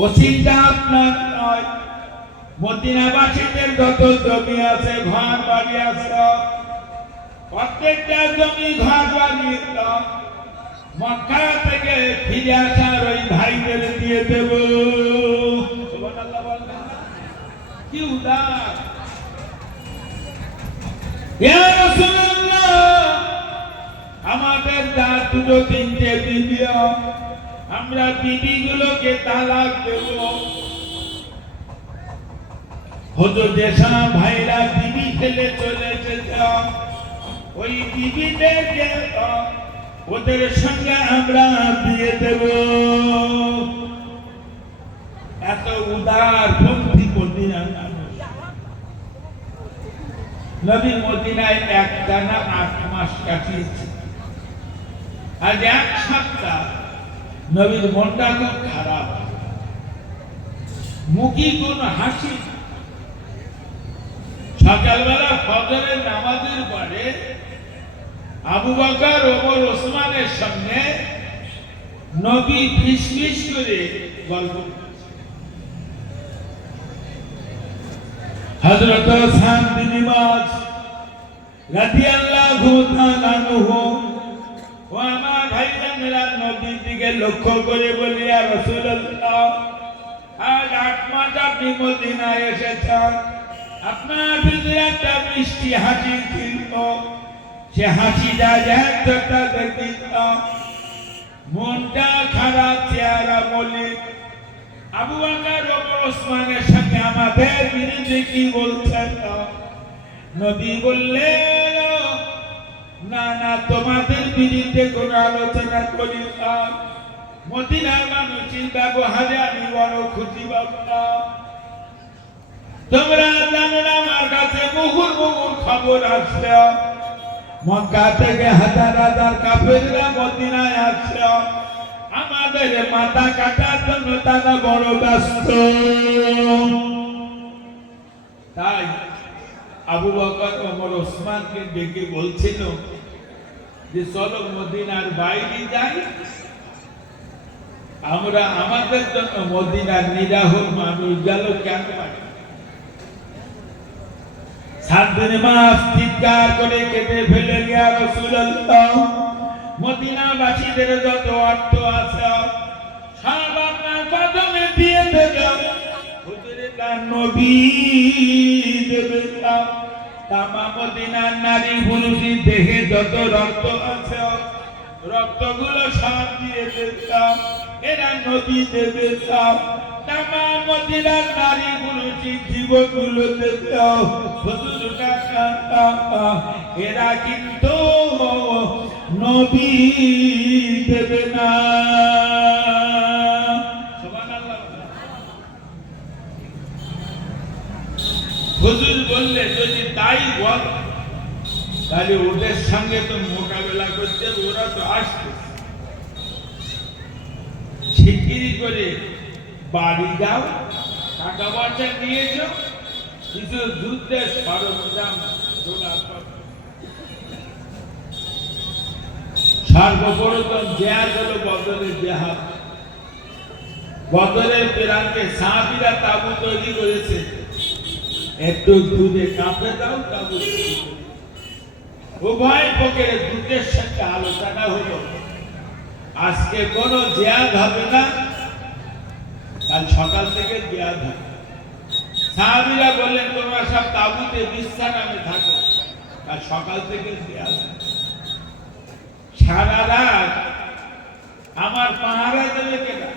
ও চিন্তা আপনার নয়, মদিনাবাসীদের যত জমি আছে ঘর বাড়ি আছে প্রত্যেকটা জমি ঘর বাড়ি মক্কা থেকে ফিরে আসার ওই ভাইদের দিয়ে দেব। সুবহানাল্লাহ বললেন কি উদার। ইয়া রাসূলুল্লাহ আমাদের যা দুটো তিনটে বিবি আমরা বিবিগুলোকে তালাক দেব। হুজুর দেশা ভাইরা বিবি ফেলে চলে এসেছে, ওই বিবিদেরকে ওদের সঙ্গে আমরা বিয়ে দেব। এত উদার পন্থী মদিনার মানুষ। নবী মদিনায় একটানা 8 মাস কাটিয়েছে। আজ 1 সপ্তাহ নবীর মনটা খুব খারাপ, মুখে কোন হাসি। সকালবেলা ফজরের নামাজের পরে আবু বকর ওমর ওসমানের সঙ্গে নবী ফিসফিস করে গল্প করছে। হযরত সাদ বিন মাস রাদিয়াল্লাহু তাআলা আনহু ও আমার ভাইজানেরা নবীর দিকে লক্ষ্য করে বলি, ইয়া রাসূলুল্লাহ আজ 8 মাস আপনি মদিনায় এসেছেন, আপনার ভিতরে একটা মিষ্টি হাসি ছিল, সে হাসিটা একটা দেখিত মনটা খারাপ, চেহারা মলিন। আবু বকর ওমর ওসমানের সঙ্গে আমাদের বিরুদ্ধে কি বলছেন? নবী বললেন না না, তোমাদের বিরুদ্ধে কোন আলোচনা করি না। মদিনার মানুষের ব্যবহারে আমি বড় খুশি বাবা। তোমরা জানো না আমার কাছে বহুর বহুর খবর আসছে, মক্কা থেকে হাজার হাজার কাফেররা মদিনায় আসছে, আমাদের মাথা কাটার জন্য তারা বড় ব্যস্ত। তাই আবু বকর ওমর ওসমানকে ডেকে বলছিল যে চলো মদিনার বাইরে যাই, আমরা আমাদের জন্য মদিনার নিরাহর মানুষ গেল কেন পারি। 7 দিন মাস চিৎকার করে কেটে ফেলে ইয়া রাসূলুল্লাহ মদিনাবাসীদের যত অর্থ আছে সব আপনার কদমে দিয়ে দেব। হুজুরে তার নবী দেবে তামাম মদিনার নারী পুরুষী দেহে যত রক্ত আছে রক্তগুলো সব দিয়ে দেব, এরা নবী দেবে। তামাম মদিনার নারী পুরুষী জীবগুলো দেবে, এরা কিন্তু নবী দেবে না। হুজুর বললে যদি তাই বল তাহলে ওদের সঙ্গে তো মোকাবেলা করতে, ওরা তো আসবে। শিগগিরি করে বাড়ি যাও, টাকা পয়সা নিয়েছ, কিছু যুদ্ধের সরঞ্জাম জোগাড় করো। সর্বপ্রথম জেহাদ হলো বদরের জেহাদ। বদরের প্রান্তে সাহাবীরা তাঁবু তৈরি করেছে, একটু দূরে কাঁপে দাও তাঁবু। উভয় পক্ষের দুটের সাথে আলোচনা হলো আজকে কোনো জেহাদ হবে না, কাল সকাল থেকে জেহাদ হবে। সাহাবীরা বললেন তোমরা সব তাঁবুতে বিশ্রামে থাকো, কাল সকাল থেকে জেহাদ হবে। সারা রাত আমার পাহারা দেবে কেনা,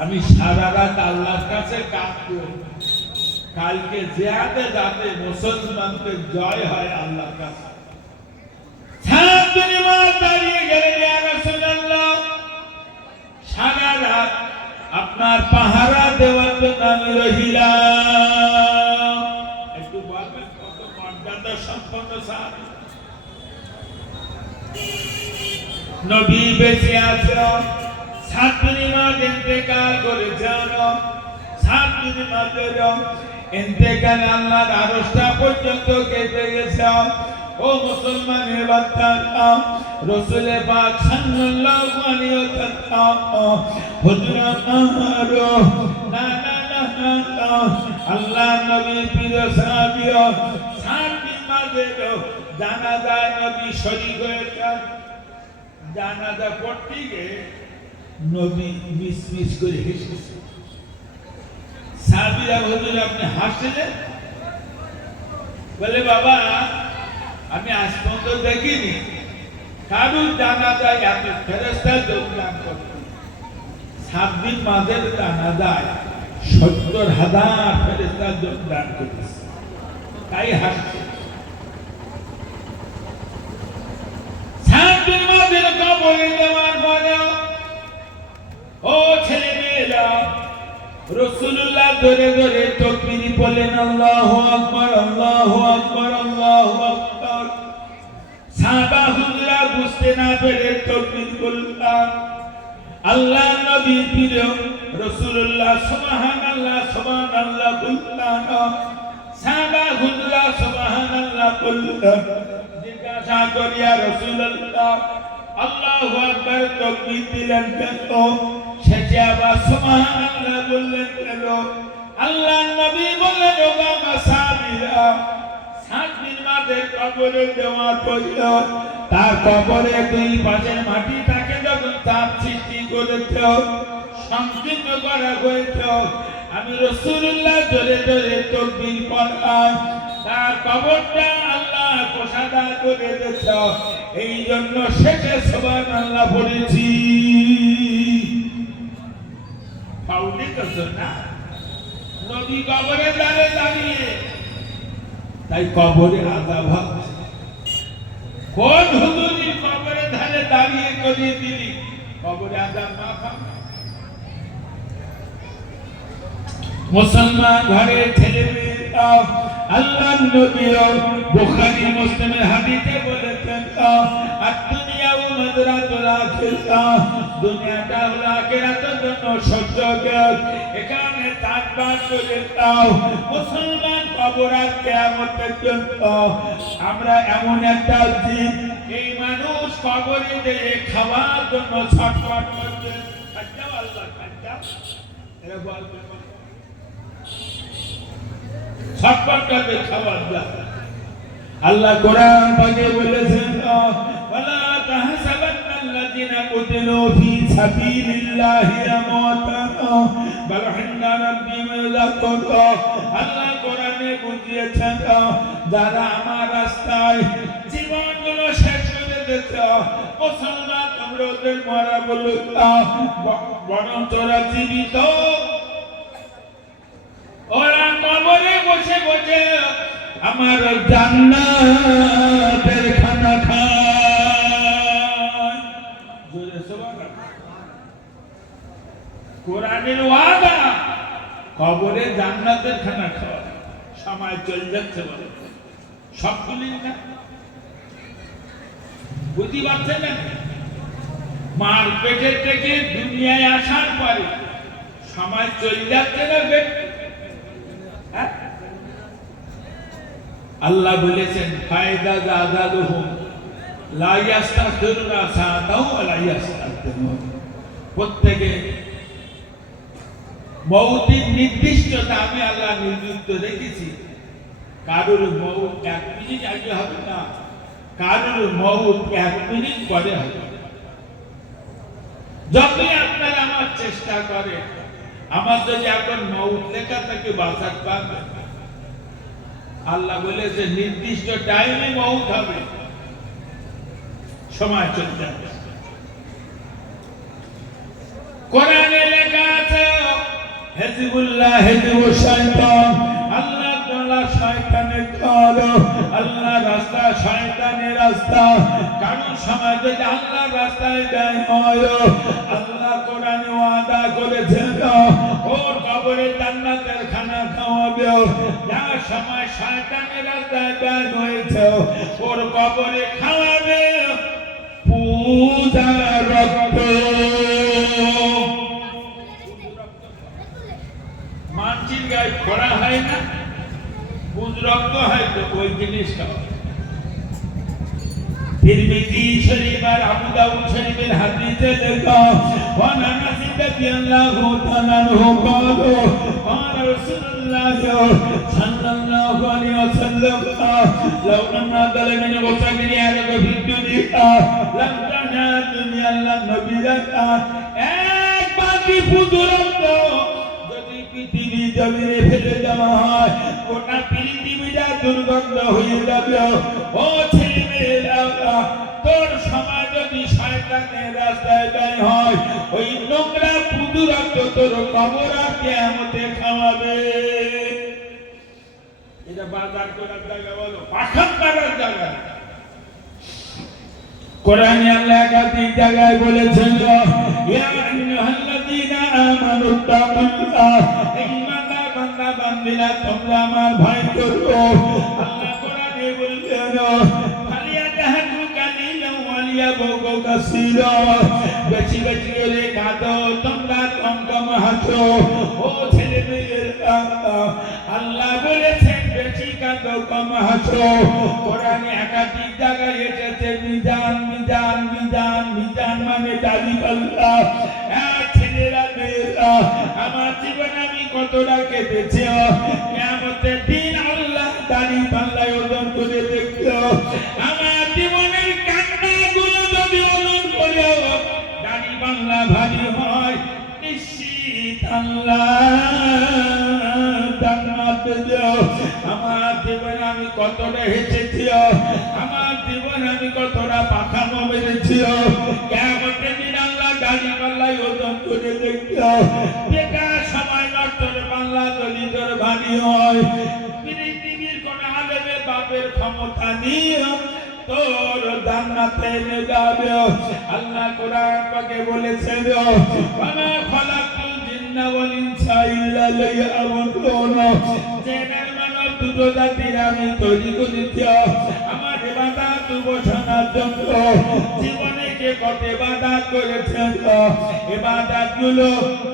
আমি সারা রাত আল্লাহর কাছে কাঁদবো কালকে জিহাদে যাতে মুসলমানদের জয় হয় আল্লাহর কাছে। 7 দিন দাঁড়িয়ে গেলেন ইয়া রাসূলুল্লাহ আপনার পাহারা দেওয়ার জন্য আমি রহিলাম। একটু বলবেন কত মর্যাদা সম্পন্ন সাহাবী। নবী বেঁচে আছেন, 7 দিন মাঝে ইন্তেকাল করেছেন। 7 দিন মাঝে ইন্তেকাল আল্লাহর আরশটা পর্যন্ত কেটে গেছে। ও মুসলমানের বাচ্চারা, রাসূল পাক সাল্লাল্লাহু আলাইহি ওয়াসাল্লাম হুজুর আমার না আল্লাহ নবী প্রিয় সাহাবী 7 দিন মাঝে জানাজায় নবী শরীক হয়েছেন। জানাজা পড়তে গিয়ে নবী মিসমিস করে হেসেছে। সাহাবীরা হুজুর আপনি হাসলেন? বলে বাবা আমি আজ পর্যন্ত দেখিনি কারুর জানাজায় এত ফেরেশতা যোগদান করতে। 7 দিন মাঝে জানাজায় 70,000 ফেরেশতা যোগদান করেছে, তাই হাসছে। 7 দিন মাঝে কবরে দেওয়ার পরে ও ছেলে মেয়েরা রাসূলুল্লাহ ধরে ধরে তাকবীর বলেন, আল্লাহু আকবার, আল্লাহু আকবার, আল্লাহু আকবার। সাহাবা হুজুরা বুঝতে না পেরে তাকবীর বললেন। আল্লাহ নবী প্রিয় রাসূলুল্লাহ সুবহানাল্লাহ সুবহানাল্লাহ বললেন। সাহাবা হুজুরা সুবহানাল্লাহ বললেন। জিজ্ঞাসা করিয়া রাসূলুল্লাহ আল্লাহু আকবার তাকবীর দিলেন কেন? শেষে আবার সুবহানাল্লাহ বললেন কেন? আল্লাহ নবী বললেন, ও বাবা সাহাবীরা 7 দিন মাঝে কবরে দেওয়ার পর তার কবরে 2 পাশের মাটিটাকে যখন চাপ সৃষ্টি করেছে, সংকীর্ণ করা হয়েছে, আমি রাসূলুল্লাহ ধরে ধরে তাকবীর পড়লাম। তার কবরটা আল্লাহ প্রসাদা করে দিয়েছে, এই জন্য শেষে সুবহানাল্লাহ বলেছি। পাউলি করছো না নবী কবরে দাঁড়িয়ে, তাই কবরে আযাব হচ্ছে। কোন হুজুরি কবরে ধারে দাঁড়িয়ে করিয়ে দিলি কবরে আযাব না পাবে? মুসলমান ঘরে ছেলে মেয়েরা আল্লাহর নবী বুখারী মুসলিমের হাদিসে বলেছেন, দুনিয়া ও মাদরাতুল আখিরা, দুনিয়াটা হলো আখিরাতের জন্য সত্যকের। এখানে চারবার বলে দাও মুসলমান কবর আর কিয়ামতের জন্য। আমরা এমন একটা জীব, এই মানুষ কবরে যেয়ে খাওয়ার জন্য ছটফট করছে। খাদ্যাও আল্লাহ খাদ্যাও এরা বলবে ছটফট করবে খাবার দাও। আল্লাহ কোরআন পাকে বলেছেন, ওয়ালা তাহসাবান্নাল্লাযিনা কুতিলু ফী সাবিলিল্লাহি আমওয়াতান বাল ইনদা রাব্বিহিম ইয়ারযুকুন। আল্লাহ কোরআনে বুঝিয়েছেন, যারা আমার রাস্তায় জীবনগুলো শেষ করে দিয়েছে, মুসলমান তোমরা ওদের মারা বলো বরং তোরা জীবিত, ওরা কবরে বসে বসে আমার জান্নাতের খানা খায়। জোরে সুবহানাল্লাহ। কোরআনের ওয়াদা কবরে জান্নাতের খানা খাওয়া। সময় চলে যাচ্ছে বলে সবগুলি না বুঝতে পারছেন না? মার পেটের থেকে দুনিয়ায় আসার পরে সময় চলে যাচ্ছে না? আল্লাহ বলেছেন, ফায়দা জাযালুহুম লা ইস্তাগফিরুনা সাআতাও ওয়া লা ইস্তাগফিরুন। প্রত্যেকে মওতের নির্দিষ্টতা আমি আল্লাহ নির্দিষ্ট রেখেছি। কারোর মওত 1 মিনিট আগে হবে না, কারোর মওত 1 মিনিট পরে হবে। যতই আপনারা আমার চেষ্টা করে, আমার যদি এখন মওত লেখা থাকে বাঁচাতে পারবে। আল্লাহ বলেছে নির্দিষ্ট টাইমে মওত হবে, সময় চলে যাবে। কোরআনে লেখা আছে, হিজবুল্লাহ হিজবুশ শাইতান, আল্লাহ তাআলা শয়তানের দল, আল্লাহ রাস্তা শয়তানের রাস্তা। কারণ সময় যদি আল্লাহর রাস্তায় যায় হয়, আল্লাহ কোরআনে ওয়াদা করেছেন, ওর কবরে জান্নাতের খানা খাওয়াবে। যা সময় শয়তানের রাস্তায় বের হয়েছে ওর কবরে খাওয়াবে পূজা রক্ত। মানসির গায়ে খোড়া হয় না, পুজ রক্ত হয় তো ওই জিনিসটা। তিরমিজি শরীফ আর আবু দাউদ শরীফের হাদিসে লেখা ওয়ান আনাস রাদিয়াল্লাহু তাআলা আনহু قال قال رسول الله صلى الله عليه وسلم لو أن ظلمن وسجن عليك في الدنيا لم تنال الدنيا النبي এক বাকি পুজরক্ত যদি পৃথিবী জমিনে ফেলে দেওয়া হয় গোটা পৃথিবীটা দুর্গন্ধ হয়ে যাবে। ও ছেলে মেয়েরা, তোর সমাজ যদি শয়তানের রাস্তায় ব্যয় হয় ওই নোংরা পুজরক্ত তোর কবর আর কিয়ামতে খাওয়াবে। এটা বাজার করার জায়গা বলো, পাখান করার জায়গা। কোরআনে আল্লাহ একাধিক জায়গায় বলেছেন ইয়া আইয়ুহাল্লাযীনা আমানু তাকুল্লাহ, ঈমানদার বান্দা বান্দিরা তোমরা আমার ভয় করো। আল্লাহ কোরআনে বললেন ফালিয়াতাহাদু কালিলান ওয়ালিয়াবগু কাসীরা, বেশি বেশি করে কাঁদো তোমরা কম কম হাসো। ও ছেলে মেয়েরা, আল্লাহ বলেছেন বেশি কাঁদো কম হাসো। কোরআনে একাধিক জায়গায় এসেছে মিজান মিজান মিজান মিজান মানে দাড়ি পাল্লা। ছেলেরা মেয়েরা, আমার জীবনে আমি কতটা কেঁদেছি, কিয়ামতের দিন আল্লাহ দাড়ি পাল্লায় ওজন করে দেখলো। আমার জীবনের কান্নাগুলো যদি ওজন করে দাড়ি পাল্লা ভারী হয়, নিশ্চিত আল্লাহ জান্নাতে দাও। আমার জীবনে আমি কতটা হেসেছি, আমার জীবনে আমি কতটা পাখামো মেরেছি, কিয়ামতের দিন আল্লাহ দাড়ি পাল্লায় ওজন করে দেখলো। বেকার সময় নষ্ট পাল্লা যদি তোর ভারী হয়, পৃথিবীর কোন আলেমের বাপের ক্ষমতা নিয়ে তোর জান্নাতে নিয়ে যাবে। আল্লাহ কোরআন পাকে বলেছেন ওয়ামা খালাকুল জিন্না ওয়াল ইনসা ইল্লা লিয়াবুদুন, জিনের মানব দুটো জাতির আমি তৈরি করেছি আমার ইবাদত উপাসনার জন্য। জীবনে কে কত ইবাদত করেছেন, ইবাদত গুলো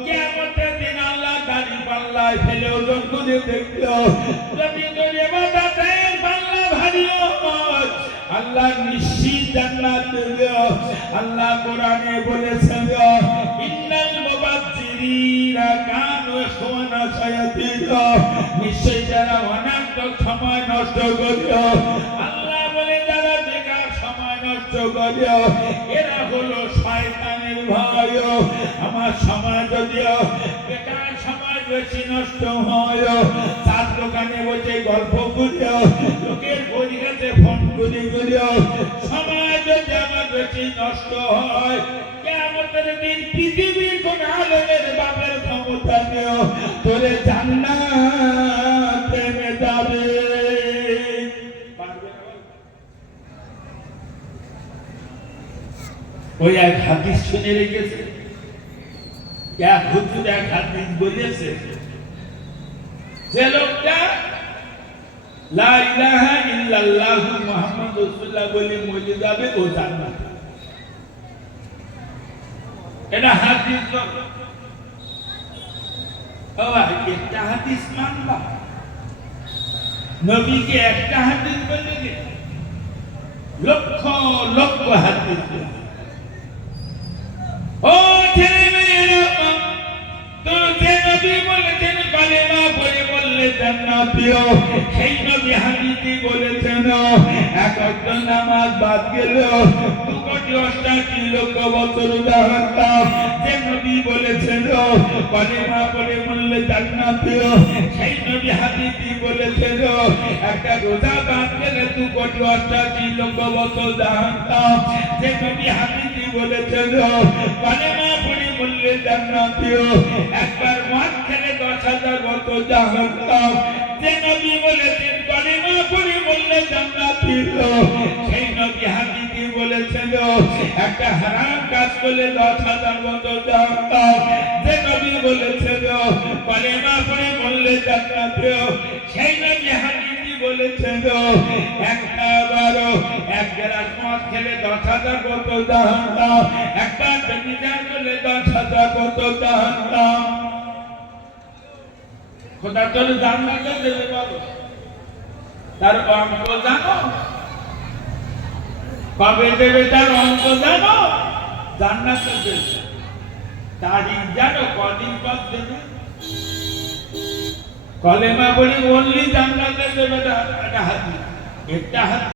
কিয়ামতের দিন আল্লাহ দাড়ি পাল্লায় ফেলে ওজন করে দেখলো। যদি তোর ইবাদতের পাল্লা ভারী হয় আল্লাহ নিশ্চিত জান্নাত দেবে। আল্লাহ কোরআনে বলেছেন ইন্নাল মুবাজ্জিরিনা কানু ইখওয়ানা শায়াতিন, নিশ্চয় যারা অনার্থক সময় নষ্ট করে, আল্লাহ বলে যারা বেকার সময় নষ্ট করে এরা হলো শয়তানের ভাই। আমার সময় যদিও বেকার সময় বেশি নষ্ট হয়, চার দোকানে বসে গল্প করিও, লোকের পরিকাতে ফোন করি করিও, সময় যদি আমার বেশি নষ্ট হয় কিয়ামতের দিন পৃথিবীর কোন আলেমের বাপের ক্ষমতা নেই, তোরে জান্নাতে নিয়ে যাবে। ওই এক হাদিস শুনে রেখেছে, এক হুজুর এক হাদিস বলেছে যে লোকটা লা ইলাহা ইল্লাল্লাহু মুহাম্মাদুর রাসূলুল্লাহ বলে মরে যাবে ও জান্নাত। এটা হাদিস। একটা হাদিস মানবা, নবীকে একটা হাদিস বলে লক্ষ লক্ষ হাদিস। ও ছেলে মেয়েরা, তো যে নবী বলেছেন কালেমা পড়ে বললে জান্নাতি, সেই নবী হাদিসে বলেছেন একজন নামাজ বাদ গেল 2,88 লক্ষ বছর জাহান্নাম। যে নবী বলেছেন কালেমা পড়ে বললে জান্নাতি, সেই নবী হাদিসে বলেছেন একটা রোজা বাদ গেলে 2,88 লক্ষ বছর জাহান্নাম। যে নবী হাদিসে বলেছেন কালেমা পড়ে বললে জান্নাতি, একবার মদ খেলে 10,000 বছর জাহান্নাম। যে নবী বলেছেন কালেমা পড়ে বললে জান্নাতি, সেই নবী হাদিসে বলেছেন বলেছেন একটা হারাম কাজ করলে 10,000 বছর জাহান্নাম। যে নবী বলেছেন কলেমা পড়ে মরলে জান্নাতে, সেই নবী হাদিসে বলেছেন একটা বারো এক গ্লাস মদ খেলে 10,000 বছর জাহান্নাম, একটা ব্যভিচার করলে 10,000 বছর জাহান্নাম। খোদা তোর জান্নাতে দেবে বলো, তার অঙ্ক জানো? কবে দেবে তার অঙ্ক জানো? জান্নাতে দেবে, তারিখ জানো কদিন পর দেবে? কলেমা বলি বললি জান্নাতে দেবে, এটা হাদিস।